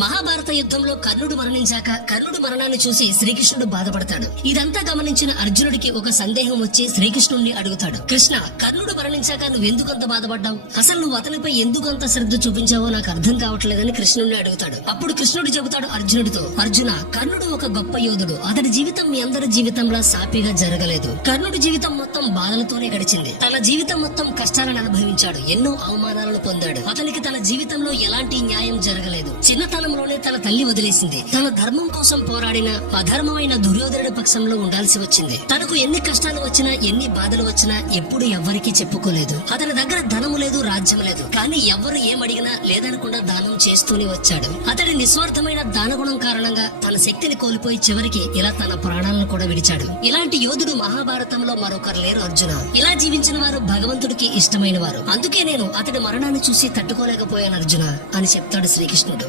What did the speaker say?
మహాభారత యుద్ధంలో కర్ణుడు మరణించాక కర్ణుడు మరణాన్ని చూసి శ్రీకృష్ణుడు బాధపడతాడు. ఇదంతా గమనించిన అర్జునుడికి ఒక సందేహం వచ్చి శ్రీకృష్ణుడిని అడుగుతాడు, కృష్ణ, కర్ణుడు మరణించాక నువ్వు ఎందుకంత బాధపడ్డావు? అసలు నువ్వు అతనిపై ఎందుకంత శ్రద్ధ చూపించావో నాకు అర్థం కావట్లేదని కృష్ణుడిని అడుగుతాడు. అప్పుడు కృష్ణుడు చెబుతాడు అర్జునుడితో, అర్జున, కర్ణుడు ఒక గొప్ప యోధుడు. అతడి జీవితం మీ అందరి జీవితంలా సాఫీగా జరగలేదు. కర్ణుడి జీవితం మొత్తం బాధలతోనే గడిచింది. తన జీవితం మొత్తం కష్టాలను అనుభవించాడు. ఎన్నో అవమానాలను పొందాడు. అతనికి తన జీవితంలో ఎలాంటి న్యాయం జరగలేదు. చిన్నతనంలోనే తన తల్లి వదిలేసింది. తన ధర్మం కోసం పోరాడిన అధర్మమైన దుర్యోధనుడి పక్షంలో ఉండాల్సి వచ్చింది. తనకు ఎన్ని కష్టాలు వచ్చినా ఎన్ని బాధలు వచ్చినా ఎప్పుడు ఎవ్వరికీ చెప్పుకోలేదు. అతని దగ్గర ధనము లేదు, రాజ్యం లేదు. కానీ ఎవ్వరు ఏమడిగినా లేదనకుండా దానం చేస్తూనే వచ్చాడు. అతడి నిస్వార్థమైన దానగుణం కారణంగా తన శక్తిని కోల్పోయి చివరికి ఇలా తన ప్రాణాలను కూడా విడిచాడు. ఇలాంటి యోధుడు మహాభారతంలో మరొకరు లేరు అర్జున. ఇలా జీవించిన వారు భగవంతుడికి ఇష్టమైన వారు. అందుకే నేను అతడి మరణాన్ని చూసి తట్టుకోలేకపోయాను అర్జున అని చెప్తాడు శ్రీకృష్ణుడు.